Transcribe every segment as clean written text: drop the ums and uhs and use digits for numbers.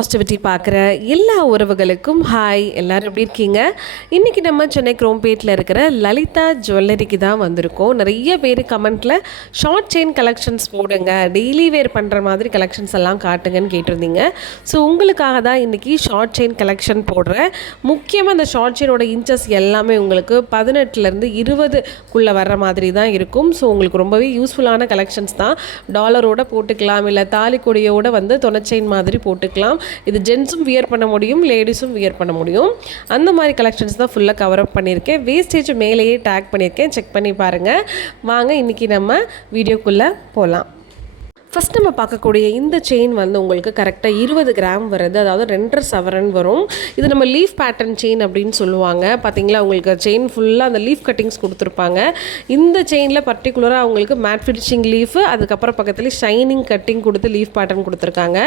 Positivity பார்க்குற எல்லா உறவுகளுக்கும் ஹாய். எல்லோரும் எப்படி இருக்கீங்க? இன்றைக்கி நம்ம சென்னை குரோம்பேட்டில் இருக்கிற லலிதா ஜுவல்லரிக்கு தான் வந்திருக்கோம். நிறைய பேர் கமெண்ட்டில் ஷார்ட் செயின் கலெக்ஷன்ஸ் போடுங்க, டெய்லி வேர் பண்ணுற மாதிரி கலெக்ஷன்ஸ் எல்லாம் காட்டுங்கன்னு கேட்டிருந்தீங்க. ஸோ உங்களுக்காக தான் இன்றைக்கி ஷார்ட் செயின் கலெக்ஷன் போடுறேன். முக்கியமாக அந்த ஷார்ட் செயினோட இன்ச்சஸ் எல்லாமே உங்களுக்கு 18லேருந்து 20க்குள்ளே வர்ற மாதிரி தான் இருக்கும். ஸோ உங்களுக்கு ரொம்பவே யூஸ்ஃபுல்லான கலெக்ஷன்ஸ் தான். டாலரோட போட்டுக்கலாம், இல்லை தாலிக்கொடியோட வந்து தொலைச்செயின் மாதிரி போட்டுக்கலாம். இது ஜென்ஸும் வியர் பண்ண முடியும், லேடிஸும் வியர் பண்ண முடியும். அந்த மாதிரி கலெக்ஷன்ஸ் தான் ஃபுல்லாக கவர் அப் பண்ணியிருக்கேன். வேஸ்டேஜ் மேலேயே டேக் பண்ணியிருக்கேன், செக் பண்ணி பாருங்கள். வாங்க இன்றைக்கி நம்ம வீடியோக்குள்ளே போகலாம். ஃபஸ்ட் நம்ம பார்க்கக்கூடிய இந்த செயின் வந்து உங்களுக்கு கரெக்டாக 20 கிராம் வருது, அதாவது 2.5 சவரன் வரும். இது நம்ம லீஃப் பேட்டர்ன் செயின் அப்படின்னு சொல்லுவாங்க. பார்த்தீங்களா, உங்களுக்கு செயின் ஃபுல்லாக அந்த லீஃப் கட்டிங்ஸ் கொடுத்துருப்பாங்க. இந்த செயினில் பர்டிகுலராக அவங்களுக்கு மேட் ஃபினிஷிங் லீஃபு, அதுக்கப்புறம் பக்கத்தில் ஷைனிங் கட்டிங் கொடுத்து லீஃப் பேட்டர்ன் கொடுத்துருக்காங்க.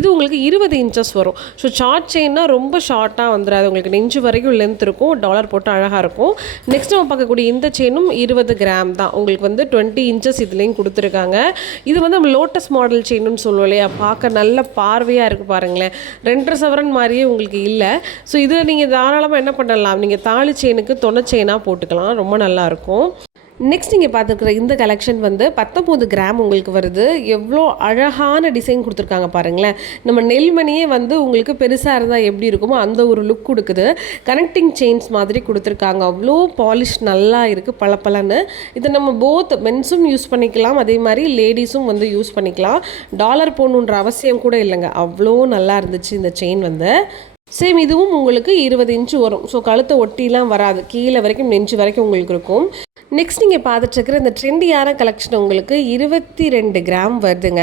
இது உங்களுக்கு 20 இன்ச்சஸ் வரும். ஸோ ஷார்ட் செயின்னா ரொம்ப ஷார்ட்டாக வந்துடாது, உங்களுக்கு நெஞ்சு வரைக்கும் லென்த் இருக்கும், டாலர் போட்டு அழகாக இருக்கும். நெக்ஸ்ட் நம்ம பார்க்கக்கூடிய இந்த செயினும் 20 கிராம் தான். உங்களுக்கு வந்து 20 இன்ச்சஸ் இதுலேயும் கொடுத்துருக்காங்க. இது வந்து நம்ம லோட்டஸ் மாடல் செயின்னு சொல்லுவோம் இல்லையா, பார்க்க நல்ல பார்வையாக இருக்குது பாருங்களேன். 2.5 சவரன் மாதிரியே உங்களுக்கு இல்லை. ஸோ இது நீங்கள் தாராளமாக என்ன பண்ணலாம், நீங்கள் தாலி செயினுக்கு தொலை செயினாக போட்டுக்கலாம், ரொம்ப நல்லாயிருக்கும். நெக்ஸ்ட் நீங்கள் பார்த்துருக்குற இந்த கலெக்ஷன் வந்து 19 கிராம் உங்களுக்கு வருது. எவ்வளோ அழகான டிசைன் கொடுத்துருக்காங்க பாருங்களேன். நம்ம நெல்மணியே வந்து உங்களுக்கு பெருசாக இருந்தால் எப்படி இருக்குமோ அந்த ஒரு லுக் கொடுக்குது. கனெக்டிங் செயின்ஸ் மாதிரி கொடுத்துருக்காங்க. அவ்வளோ பாலிஷ் நல்லா இருக்குது, பளபளன்னு. இதை நம்ம போத் மென்ஸும் யூஸ் பண்ணிக்கலாம், அதே மாதிரி லேடிஸும் வந்து யூஸ் பண்ணிக்கலாம். டாலர் போடணுன்ற அவசியம் கூட இல்லைங்க, அவ்வளோ நல்லா இருந்துச்சு இந்த செயின் வந்து. சேம் இதுவும் உங்களுக்கு 20 இன்ச்சு வரும். ஸோ கழுத்தை ஒட்டிலாம் வராது, கீழே வரைக்கும் நெஞ்சு வரைக்கும் உங்களுக்கு இருக்கும். நெக்ஸ்ட் நீங்கள் பார்த்துட்ருக்கிற இந்த ட்ரெண்டியான கலெக்ஷன் உங்களுக்கு 22 கிராம் வருதுங்க.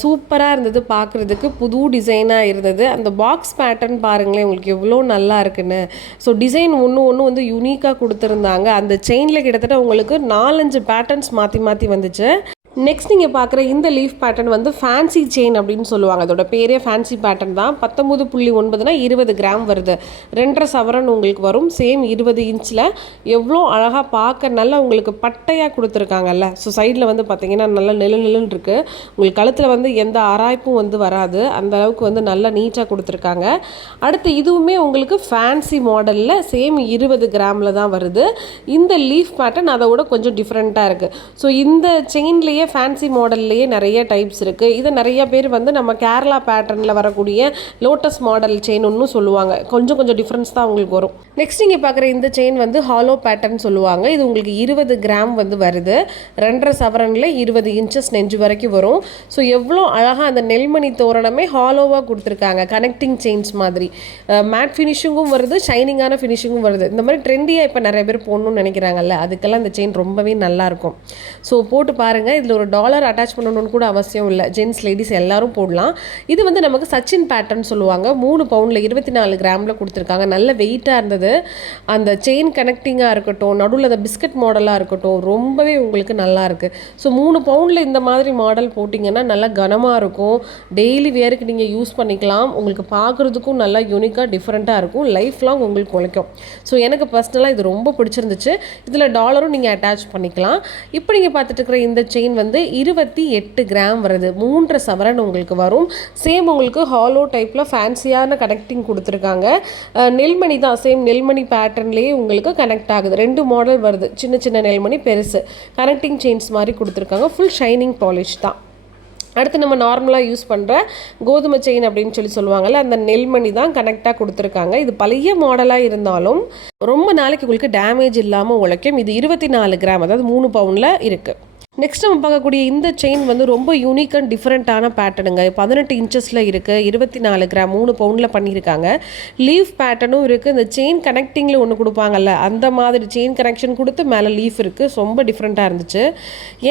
சூப்பராக இருந்தது, பார்க்குறதுக்கு புது டிசைனாக இருந்தது. அந்த பாக்ஸ் பேட்டர்ன் பாருங்களேன், உங்களுக்கு எவ்வளோ நல்லா இருக்குன்னு. ஸோ டிசைன் ஒன்று வந்து யூனிக்காக கொடுத்துருந்தாங்க. அந்த செயினில் கிட்டத்தட்ட உங்களுக்கு 4-5 பேட்டர்ன்ஸ் மாற்றி மாற்றி வந்துச்சு. நெக்ஸ்ட் நீங்கள் பார்க்குற இந்த லீஃப் பேட்டர்ன் வந்து ஃபேன்சி செயின் அப்படின்னு சொல்லுவாங்க. அதோட பேரே ஃபேன்சி பேட்டர்ன் தான். 19.9னா 20 கிராம் வருது. 2.5 சவரன் உங்களுக்கு வரும். சேம் 20 இன்ச்சில் எவ்வளோ அழகாக பார்க்க நல்லா உங்களுக்கு பட்டையாக கொடுத்துருக்காங்கல்ல. ஸோ சைடில் வந்து பார்த்தீங்கன்னா நல்லா நெலுன்னு இருக்குது. உங்களுக்கு கழுத்தில் வந்து எந்த ஆராய்ப்பும் வந்து வராது, அந்த அளவுக்கு வந்து நல்லா நீட்டாக கொடுத்துருக்காங்க. அடுத்து இதுவுமே உங்களுக்கு ஃபேன்சி மாடலில் சேம் 20 கிராமில் தான் வருது. இந்த லீஃப் பேட்டர்ன் அதை விட கொஞ்சம் டிஃப்ரெண்ட்டாக இருக்குது. ஸோ இந்த செயின்லேயே ஃபேன்சி மாடல்லையே நிறைய டைப்ஸ் இருக்குது. இதை நிறைய பேர் வந்து நம்ம கேரளா பேட்டர்னில் வரக்கூடிய லோட்டஸ் மாடல் செயின் ஒன்றும் சொல்லுவாங்க. கொஞ்சம் டிஃப்ரென்ஸ் தான் உங்களுக்கு வரும். நெக்ஸ்ட் நீங்கள் பார்க்குற இந்த செயின் வந்து ஹாலோ பேட்டர்ன் சொல்லுவாங்க. இது உங்களுக்கு 20 கிராம் வந்து வருது. 2.5 சவரனில் 20 இன்ச்சஸ் நெஞ்சு வரைக்கும் வரும். ஸோ எவ்வளோ அழகாக அந்த நெல்மணி தோரணமே ஹாலோவாக கொடுத்துருக்காங்க, கனெக்டிங் செயின்ஸ் மாதிரி. மேட் ஃபினிஷிங்கும் வருது, ஷைனிங்கான ஃபினிஷிங்கும் வருது. இந்த மாதிரி ட்ரெண்டியாக இப்போ நிறைய பேர் போடணும்னு நினைக்கிறாங்கல்ல, அதுக்கெல்லாம் இந்த செயின் ரொம்பவே நல்லாயிருக்கும். ஸோ போட்டு பாருங்கள். இதில் ஒரு டாலர் அட்டாச் பண்ணணும்னு கூட அவசியம் இல்லை, ஜென்ஸ் லேடிஸ் எல்லாரும் போடலாம். இது வந்து நமக்கு சச்சின் பேட்டர்ன் சொல்லுவாங்க. 3 பவுண்டில் 24 கிராமில் கொடுத்துருக்காங்க. நல்ல வெயிட்டாக இருந்தது. அந்த செயின் கனெக்டிங்காக இருக்கட்டும், நடுவில் அந்த பிஸ்கட் மாடலாக இருக்கட்டும், ரொம்பவே உங்களுக்கு நல்லா இருக்குது. ஸோ 3 பவுண்டில் இந்த மாதிரி மாடல் போட்டிங்கன்னா நல்லா கனமாக இருக்கும். டெய்லி வேருக்கு நீங்கள் யூஸ் பண்ணிக்கலாம். உங்களுக்கு பார்க்குறதுக்கும் நல்லா யூனிக்காக டிஃப்ரெண்ட்டாக இருக்கும். லைஃப் லாங் உங்களுக்கு உழைக்கும். ஸோ எனக்கு பர்சனலாக இது ரொம்ப பிடிச்சிருந்துச்சு. இதில் டாலரும் நீங்கள் அட்டாச் பண்ணிக்கலாம். இப்போ நீங்கள் பார்த்துட்டு இருக்கிற இந்த செயின் வந்து 28 கிராம் வருது. 3.5 சவரன் உங்களுக்கு வரும். சேம் உங்களுக்கு ஹாலோ டைப்பில் ஃபேன்சியான கனெக்டிங் கொடுத்துருக்காங்க. நெல்மணி தான், சேம் நெல்மணி பேட்டர்ன்லேயே உங்களுக்கு கனெக்ட் ஆகுது. 2 மாடல் வருது, சின்ன நெல்மணி, பெருசு. கனெக்டிங் செயின்ஸ் மாதிரி கொடுத்துருக்காங்க. ஃபுல் ஷைனிங் பாலிஷ் தான். அடுத்து நம்ம நார்மலாக யூஸ் பண்ணுற கோதுமை செயின் அப்படின்னு சொல்லுவாங்கள்ல, அந்த நெல்மணி தான் கனெக்டாக கொடுத்துருக்காங்க. இது பழைய மாடலாக இருந்தாலும் ரொம்ப நாளைக்கு உங்களுக்கு டேமேஜ் இல்லாமல் உழைக்கும். இது 24 கிராம், அதாவது 3 பவுண்டில் இருக்குது. நெக்ஸ்ட் நம்ம பார்க்கக்கூடிய இந்த செயின் வந்து ரொம்ப யூனிக் அண்ட் டிஃப்ரெண்ட்டான பேட்டர்னுங்க. 18 இன்ச்சஸில் இருக்குது, 24 கிராம், 3 பவுண்டில் பண்ணியிருக்காங்க. லீஃப் பேட்டர்னும் இருக்குது. இந்த செயின் கனெக்டிங்கில் ஒன்று கொடுப்பாங்கல்ல, அந்த மாதிரி செயின் கனெக்ஷன் கொடுத்து மேலே லீஃப் இருக்குது. ரொம்ப டிஃப்ரெண்ட்டாக இருந்துச்சு.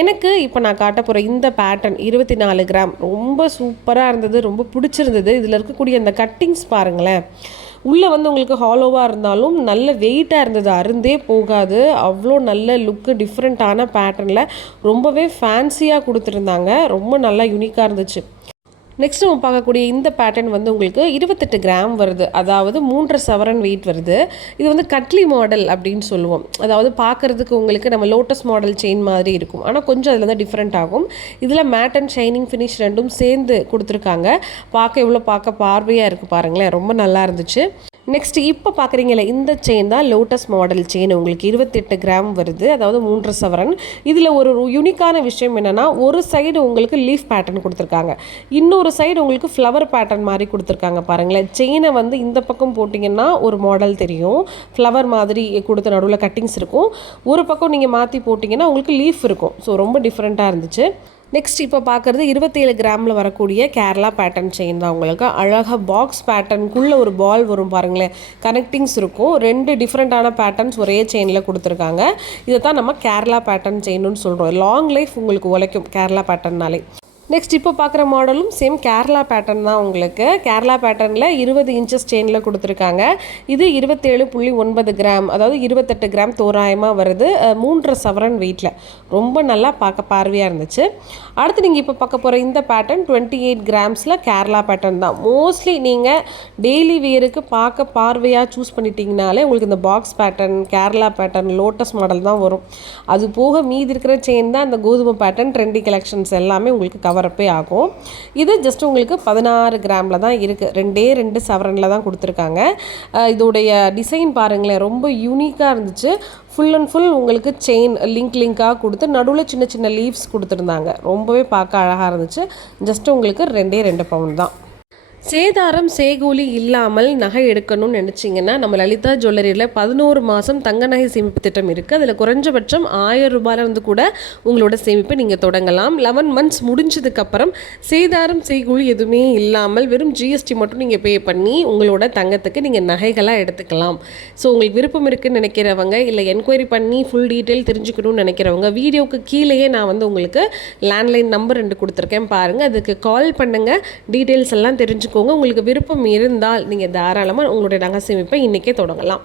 எனக்கு இப்போ நான் காட்ட போகிற இந்த பேட்டர்ன் 24 கிராம் ரொம்ப சூப்பராக இருந்தது, ரொம்ப பிடிச்சிருந்தது. இதில் இருக்கக்கூடிய அந்த கட்டிங்ஸ் பாருங்களேன், உள்ளே வந்து உங்களுக்கு ஹாலோவாக இருந்தாலும் நல்ல வெயிட்டாக இருந்தது, அருந்தே போகாது. அவ்வளோ நல்ல லுக்கு, டிஃப்ரெண்ட்டான பேட்டர்னில் ரொம்பவே ஃபேன்சியாக கொடுத்துருந்தாங்க. ரொம்ப நல்லா யூனிக்காக இருந்துச்சு. நெக்ஸ்ட் நம்ம பார்க்கக்கூடிய இந்த பேட்டர்ன் வந்து உங்களுக்கு 28 கிராம் வருது, அதாவது 3.5 சவரன் வெயிட் வருது. இது வந்து கட்லி மாடல் அப்படின்னு சொல்லுவோம். அதாவது பார்க்குறதுக்கு உங்களுக்கு நம்ம லோட்டஸ் மாடல் செயின் மாதிரி இருக்கும், ஆனால் கொஞ்சம் அதில் தான் டிஃப்ரெண்ட் ஆகும். இதில் மேட் அண்ட் ஷைனிங் ஃபினிஷ் ரெண்டும் சேர்ந்து கொடுத்துருக்காங்க. பார்க்க பார்வையாக இருக்குது பாருங்களேன், ரொம்ப நல்லா இருந்துச்சு. நெக்ஸ்ட் இப்போ பார்க்குறீங்களே இந்த செயின் தான் லோட்டஸ் மாடல் செயின். உங்களுக்கு 28 கிராம் வருது, அதாவது 3.5 சவரன். இதில் ஒரு யூனிக்கான விஷயம் என்னென்னா, ஒரு சைடு உங்களுக்கு லீஃப் பேட்டர்ன் கொடுத்துருக்காங்க, இன்னொரு சைடு உங்களுக்கு ஃப்ளவர் பேட்டர்ன் மாதிரி கொடுத்துருக்காங்க பாருங்களேன். செயினை வந்து இந்த பக்கம் போட்டிங்கன்னா ஒரு மாடல் தெரியும், ஃப்ளவர் மாதிரி கொடுத்த நடுவில் கட்டிங்ஸ் இருக்கும். ஒரு பக்கம் நீங்கள் மாற்றி போட்டிங்கன்னா உங்களுக்கு லீஃப் இருக்கும். ஸோ ரொம்ப டிஃப்ரெண்ட்டாக இருந்துச்சு. நெக்ஸ்ட் இப்போ பார்க்குறது 27 கிராமில் வரக்கூடிய கேரளா பேட்டர்ன் செயின் தான். உங்களுக்கு அழகாக பாக்ஸ் பேட்டர்னுக்குள்ளே ஒரு பால் வரும் பாருங்களேன், கனெக்டிங்ஸ் இருக்கும். 2 டிஃப்ரெண்ட்டான பேட்டர்ன்ஸ் ஒரே செயினில் கொடுத்துருக்காங்க. இதை தான் நம்ம கேரளா பேட்டர்ன் செயின்னு சொல்கிறோம். லாங் லைஃப் உங்களுக்கு உழைக்கும் கேரளா பேட்டர்னாலே. நெக்ஸ்ட் இப்போ பார்க்குற மாடலும் சேம் கேரளா பேட்டர்ன் தான். உங்களுக்கு கேரளா பேட்டர்னில் 20 இன்ச்சஸ் செயினில் கொடுத்துருக்காங்க. இது 27.9 கிராம், அதாவது 28 கிராம் தோராயமாக வருது, 3.5 சவரன் வெயிட்டில். ரொம்ப நல்லா பார்க்க பார்வையாக இருந்துச்சு. அடுத்து நீங்கள் இப்போ பார்க்க போகிற இந்த பேட்டர்ன் 28 கிராம்ஸில் கேரளா பேட்டர்ன் தான். மோஸ்ட்லி நீங்கள் டெய்லி வேருக்கு பார்க்க பார்வையாக சூஸ் பண்ணிட்டீங்கனாலே உங்களுக்கு இந்த box pattern, Kerala pattern, lotus model தான் வரும். அது போக மீதி இருக்கிற செயின் தான் இந்த கோதுமை பேட்டர்ன், ட்ரெண்டி கலெக்ஷன்ஸ் எல்லாமே உங்களுக்கு கவரப்பே ஆகும். இது ஜஸ்ட் உங்களுக்கு 16 கிராமில் தான் இருக்குது, 2 சவரனில் தான் கொடுத்துருக்காங்க. இதோடைய டிசைன் பாருங்களேன், ரொம்ப யூனிக்காக இருந்துச்சு. ஃபுல் அண்ட் ஃபுல் உங்களுக்கு செயின் லிங்காக கொடுத்து நடுவில் சின்ன சின்ன லீவ்ஸ் கொடுத்துருந்தாங்க. ரொம்பவே பார்க்க அழகாக இருந்துச்சு. ஜஸ்ட் உங்களுக்கு 2 பவுண்ட் தான். சேதாரம் சேகூலி இல்லாமல் நகை எடுக்கணும்னு நினச்சிங்கன்னா நம்ம லலிதா ஜுவல்லரியில் 11 மாதம் தங்க நகை சேமிப்பு திட்டம் இருக்குது. அதில் குறைஞ்சபட்சம் 1000 ரூபாயிலிருந்து கூட உங்களோட சேமிப்பை நீங்கள் தொடங்கலாம். 11 மந்த்ஸ் முடிஞ்சதுக்கப்புறம் சேதாரம் சேகூலி எதுவுமே இல்லாமல் வெறும் ஜிஎஸ்டி மட்டும் நீங்கள் பே பண்ணி உங்களோட தங்கத்துக்கு நீங்கள் நகைகளாக எடுத்துக்கலாம். ஸோ உங்களுக்கு விருப்பம் இருக்குதுன்னு நினைக்கிறவங்க, இல்லை என்கொயரி பண்ணி ஃபுல் டீட்டெயில் தெரிஞ்சுக்கணும்னு நினைக்கிறவங்க, வீடியோவுக்கு கீழேயே நான் வந்து உங்களுக்கு லேண்ட்லைன் நம்பர் 2 கொடுத்துருக்கேன் பாருங்கள். அதுக்கு கால் பண்ணுங்கள், டீட்டெயில்ஸ் எல்லாம் தெரிஞ்சுக்கோங்க. உங்களுக்கு விருப்பம் இருந்தால் நீங்கள் தாராளமாக உங்களுடைய நகை சேமிப்பை இன்றைக்கே தொடங்கலாம்.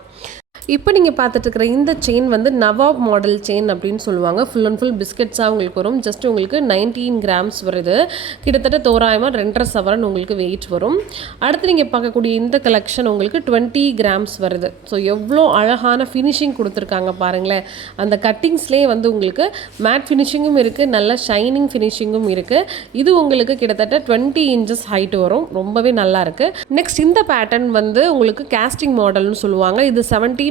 இப்போ நீங்கள் பார்த்துட்டு இருக்கிற இந்த செயின் வந்து நவாப் மாடல் செயின் அப்படின்னு சொல்லுவாங்க. ஃபுல் அண்ட் ஃபுல் பிஸ்கெட்ஸாக உங்களுக்கு வரும். ஜஸ்ட் உங்களுக்கு 19 கிராம்ஸ் வருது, கிட்டத்தட்ட தோராயமாக 2.5 சவரன் உங்களுக்கு வெயிட் வரும். அடுத்து நீங்கள் பார்க்கக்கூடிய இந்த கலெக்ஷன் உங்களுக்கு 20 கிராம்ஸ் வருது. ஸோ எவ்வளோ அழகான ஃபினிஷிங் கொடுத்துருக்காங்க பாருங்களேன். அந்த கட்டிங்ஸ்லேயே வந்து உங்களுக்கு மேட் ஃபினிஷிங்கும் இருக்குது, நல்ல ஷைனிங் ஃபினிஷிங்கும் இருக்குது. இது உங்களுக்கு கிட்டத்தட்ட 20 இன்ச்சஸ் ஹைட் வரும். ரொம்பவே நல்லா இருக்குது. நெக்ஸ்ட் இந்த பேட்டர்ன் வந்து உங்களுக்கு கேஸ்டிங் மாடல்னு சொல்லுவாங்க. இது 17.9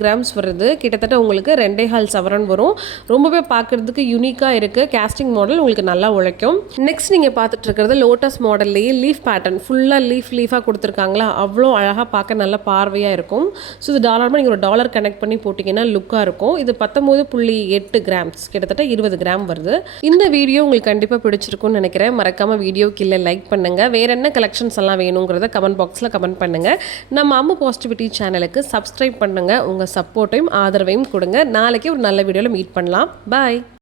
கிராம்ஸ் வருது, கிட்டத்தட்ட உங்களுக்கு 2.5 சவரன் வரும். ரொம்பவே பார்க்குறதுக்கு யூனிக்காக இருக்குது. கேஸ்டிங் மாடல் உங்களுக்கு நல்லா உழைக்கும். நெக்ஸ்ட் நீங்கள் பார்த்துட்டு இருக்கிறது லோட்டஸ் மாடல்லையே லீஃப் பேட்டர்ன், ஃபுல்லாக லீஃபாக கொடுத்துருக்காங்களா, அவ்வளோ அழகாக பார்க்க நல்ல பார்வையாக இருக்கும். ஸோ இது டாலர்மாக நீங்கள் ஒரு டாலர் கனெக்ட் பண்ணி போட்டிங்கன்னா லுக்காக இருக்கும். இது 19.8 கிராம்ஸ், கிட்டத்தட்ட 20 கிராம் வருது. இந்த வீடியோ உங்களுக்கு கண்டிப்பாக பிடிச்சிருக்கும்னு நினைக்கிறேன். மறக்காமல் வீடியோ கீழே லைக் பண்ணுங்கள். வேறு என்ன கலெக்ஷன்ஸ் எல்லாம் வேணுங்கிறத கமெண்ட் பாக்ஸில் கமெண்ட் பண்ணுங்கள். நம்ம அம்மு பாசிட்டிவிட்டி சேனலுக்கு சப்ஸ்கிரைப் பண்ணுங்கள். உங்கள் சப்போர்ட்டையும் ஆதரவையும் கொடுங்க. நாளைக்கு ஒரு நல்ல வீடியோவில் மீட் பண்ணலாம். பாய்.